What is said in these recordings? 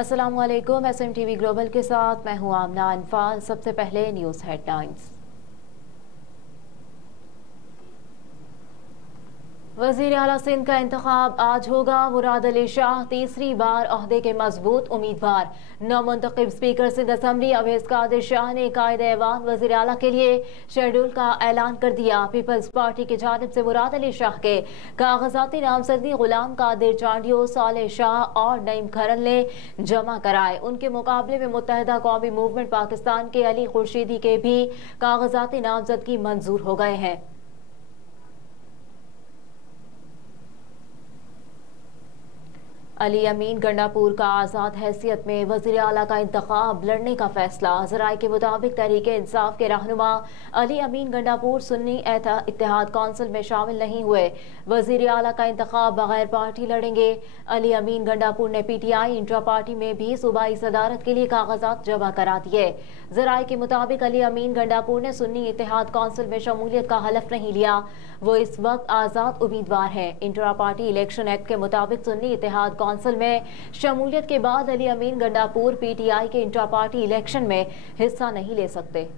अस्सलामुअलैकुम। SMTV global के साथ मैं हूं आमना अनफाल। सबसे पहले न्यूज़ हेडलाइंस। वज़ीर आला सिंध का इंतखाब आज होगा। मुराद अली शाह तीसरी बार ओहदे के मजबूत उम्मीदवार। नौमुंतखब स्पीकर सिंध असम्बली अवैस कादिर शाह ने कायदे ऐवान वज़ीर आला के लिए शेड्यूल का ऐलान कर दिया। पीपल्स पार्टी की जानिब से मुराद अली शाह के कागजाती नामजदगी गुलाम कादिर चांडियो, साले शाह और नईम खरन ने जमा कराए। उनके मुकाबले में मुत्तहिदा कौमी मूवमेंट पाकिस्तान के अली खुर्शीदी के भी कागजाती नामजदगी मंजूर हो गए हैं। अली अमीन गंडापुर का आज़ाद हैसियत में वज़ीर आला का इंतखाब लड़ने का फैसला। ज़राए के मुताबिक तहरीके इंसाफ के रहनुमा अली अमीन गंडापुर सुन्नी इत्तेहाद कौंसिल में शामिल नहीं हुए। वज़ीर आला का इंतखाब बगैर पार्टी लड़ेंगे। अली अमीन गंडापुर ने PTI इंट्रा पार्टी में भी सूबाई सदारत के लिए कागजात जमा करा दिए। ज़राए के मुताबिक अली अमीन गंडापुर ने सुन्नी इत्तेहाद कौंसिल में शमूलियत का हलफ नहीं लिया। वो इस वक्त आज़ाद उम्मीदवार हैं। इंट्रा पार्टी इलेक्शन एक्ट के मुताबिक सुन्नी इत्तेहाद कौंसिल में शमूलियत के बाद अली अमीन गंडापुर PTI के इंट्रा पार्टी इलेक्शन में हिस्सा नहीं ले सकते।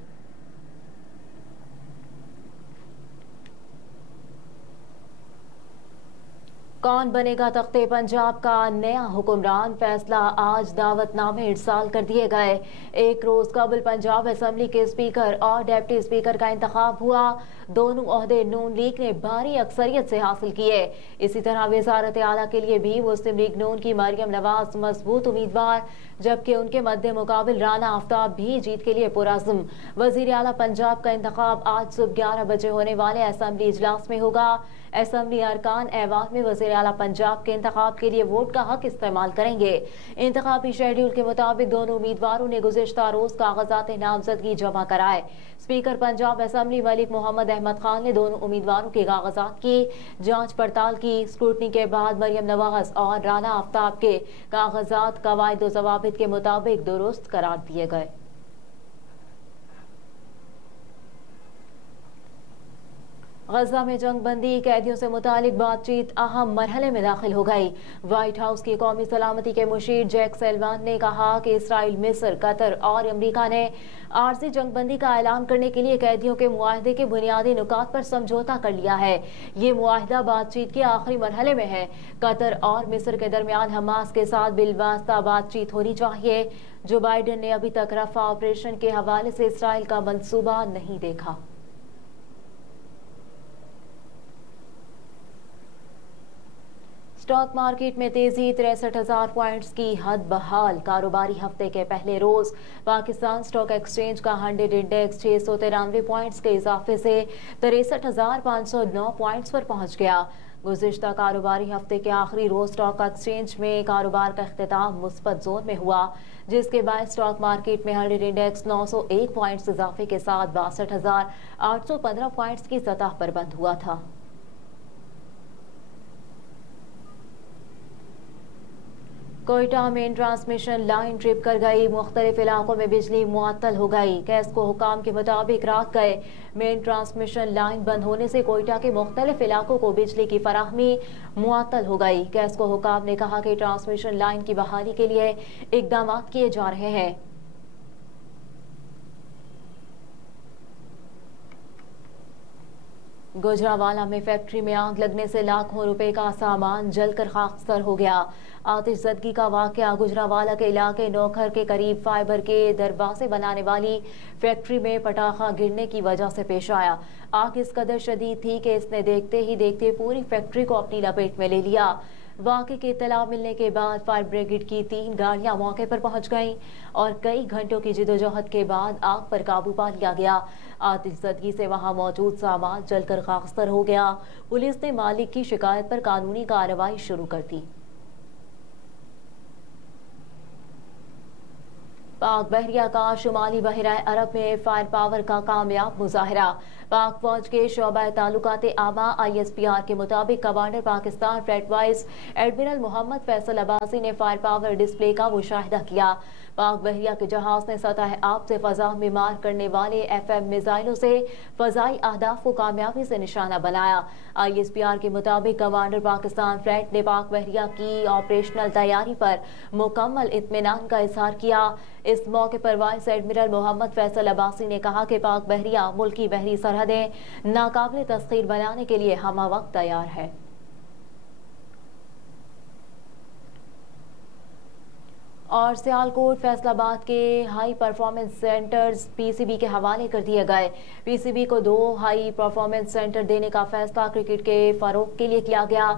कौन बनेगा तख्ते पंजाब का नया हुक्मरान, फैसला आज दावतनामे इरसाल कर दिए गए। एक रोज कबल पंजाब असम्बली के स्पीकर और डिप्टी स्पीकर का इंतखाब हुआ। दोनों ओहदे नून लीग ने भारी अक्सरियत से हासिल किए। इसी तरह वजारत आला के लिए भी मुस्लिम लीग नून की मरियम नवाज मजबूत उम्मीदवार, जबकि उनके मद्दे मुकाबिल राना आफ्ताब भी जीत के लिए पुरअज़्म। वज़ीर आला पंजाब का इंतखाब आज सुबह 11 बजे होने वाले असम्बली इजलास में होगा। असम्बली अरकान ऐवान में वज़ीर आला पंजाब के इंतखाब के लिए वोट का हक इस्तेमाल करेंगे। इंतखाबी शेड्यूल के मुताबिक दोनों उम्मीदवारों ने गुज़िश्ता रोज कागजात नामजदगी जमा कराए। स्पीकर पंजाब असम्बली मलिक मोहम्मद अहमद खान ने दोनों उम्मीदवारों के कागजात की जांच पड़ताल की। स्क्रूटनी के बाद मरियम नवाज और राना आफ्ताब के कागजात कवायद व ज़वाबित के मुताबिक दुरुस्त करार दिए गए। गजा में जंगबंदी कैदियों से मुतालिक बातचीत अहम मरहले में दाखिल हो गई। व्हाइट हाउस की कौमी सलामती के मुशीर जैक सेल्वान ने कहा कि इसराइल, मिस्र, कतर और अमरीका ने आर्जी जंगबंदी का ऐलान करने के लिए कैदियों के मुआहदे के बुनियादी नुकात पर समझौता कर लिया है। ये मुआहदा बातचीत के आखिरी मरहले में है। कतर और मिस्र के दरमियान हमास के साथ बिलवास्ता बातचीत होनी चाहिए। जो बाइडन ने अभी तक रफा ऑपरेशन के हवाले से इसराइल का मंसूबा नहीं देखा। स्टॉक मार्केट में तेजी, 63,000 पॉइंट्स की हद बहाल। कारोबारी हफ्ते के पहले रोज पाकिस्तान स्टॉक एक्सचेंज का 100 इंडेक्स 693 पॉइंट्स के इजाफे से 63,509 पॉइंट्स पर पहुंच गया। गुज़िश्ता कारोबारी हफ्ते के आखिरी रोज स्टॉक एक्सचेंज में कारोबार का इख्तिताम मुस्बत जोन में हुआ, जिसके बाद स्टॉक मार्केट में 100 इंडेक्स 901 पॉइंट्स इजाफे के साथ 62,815 पॉइंट्स की सतह पर बंद हुआ था। Quetta main transmission line trip कर गई। मुख्तलिफ इलाकों में बिजली मुअत्तल हो गई। कैस्को हुकाम के मुताबिक रात गए मेन ट्रांसमिशन लाइन बंद होने से कोयटा के मुख्तलिफ इलाकों को बिजली की फराहमी मुअत्तल हो गई। कैस्को हुकाम ने कहा कि ट्रांसमिशन लाइन की बहाली के लिए इकदाम किए जा रहे हैं। गुजरावाला में फैक्ट्री में आग लगने से लाखों रुपए का सामान जलकर खाकसर हो गया। आतिशज़दगी का वाकया गुजरावाला के इलाके नौखर के करीब फाइबर के दरवाजे बनाने वाली फैक्ट्री में पटाखा गिरने की वजह से पेश आया। आग इस कदर शदीद थी कि इसने देखते ही देखते पूरी फैक्ट्री को अपनी लपेट में ले लिया। वाक़े की इत्तला मिलने के बाद फायर ब्रिगेड की 3 गाड़ियां मौके पर पहुंच गईं और कई घंटों की जिदोजहद के बाद आग पर काबू पा लिया गया। आतिशज़दगी से वहां मौजूद सामान जलकर खाकसर हो गया। पुलिस ने मालिक की शिकायत पर कानूनी कार्रवाई शुरू कर दी। पाक बहरिया का शुमाली बहरा अरब में फायर पावर का कामयाब मुजाहरा। पाक फौज के शोबा ताल्लुकात आमा ISPR के मुताबिक commander Pakistan flight vice admiral Mohammad Faisal Abbasi ने फायर पावर डिस्प्ले का मुशाहिदा किया। पाक बहरिया के जहाज ने सतह आब से फजा में मार करने वाले FM मिसाइलों से फजाई अहदाफ को कामयाबी से निशाना बनाया। ISPR के मुताबिक कमांडर पाकिस्तान फ्लाइट ने पाक बहरिया की ऑपरेशनल तैयारी पर मुकम्मल इत्मीनान का इजहार किया। इस मौके पर वाइस एडमिरल मोहम्मद फैसल अब्बासी ने कहा कि पाक बहरिया मुल्क की बहरी सरहदें नाकाबिल तस्खीर बनाने के लिए हमा वक्त तैयार है। और सियालकोट फैसलाबाद के हाई परफॉर्मेंस सेंटर्स PCB के हवाले कर दिए गए। PCB को 2 हाई परफॉर्मेंस सेंटर देने का फैसला क्रिकेट के फरोग के लिए किया गया।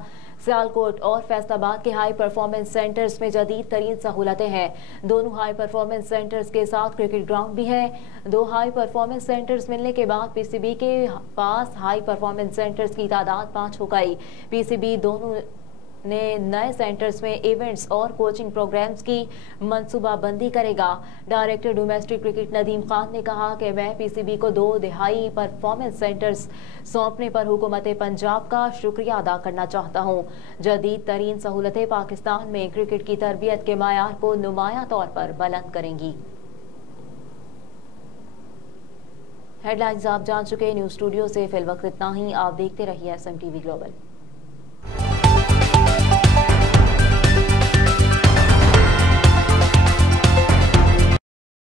सियालकोट और फैसलाबाद के हाई परफॉर्मेंस सेंटर्स में जदीद तरीन सहूलतें हैं। दोनों हाई परफॉर्मेंस सेंटर्स के साथ क्रिकेट ग्राउंड भी है। 2 हाई परफॉर्मेंस सेंटर्स मिलने के बाद PCB के पास हाई परफॉर्मेंस सेंटर्स की तादाद 5 हो गई। PCB दोनों ने नए सेंटर्स में इवेंट्स और कोचिंग प्रोग्राम्स की मंसूबाबंदी करेगा। Director domestic cricket Nadeem Khan ने कहा कि मैं PCB को 2 दिहाई परफॉर्मेंस सेंटर्स सौंपने पर हुकूमत पंजाब का शुक्रिया अदा करना चाहता हूँ। जदीद तरीन सहूलतें पाकिस्तान में क्रिकेट की तरबियत के मायार को नुमाया तौर पर बुलंद करेंगी। हेडलाइंस आप जान चुके। न्यूज़ स्टूडियो से फिल वक्त इतना ही। आप देखते रहिए SMTV ग्लोबल।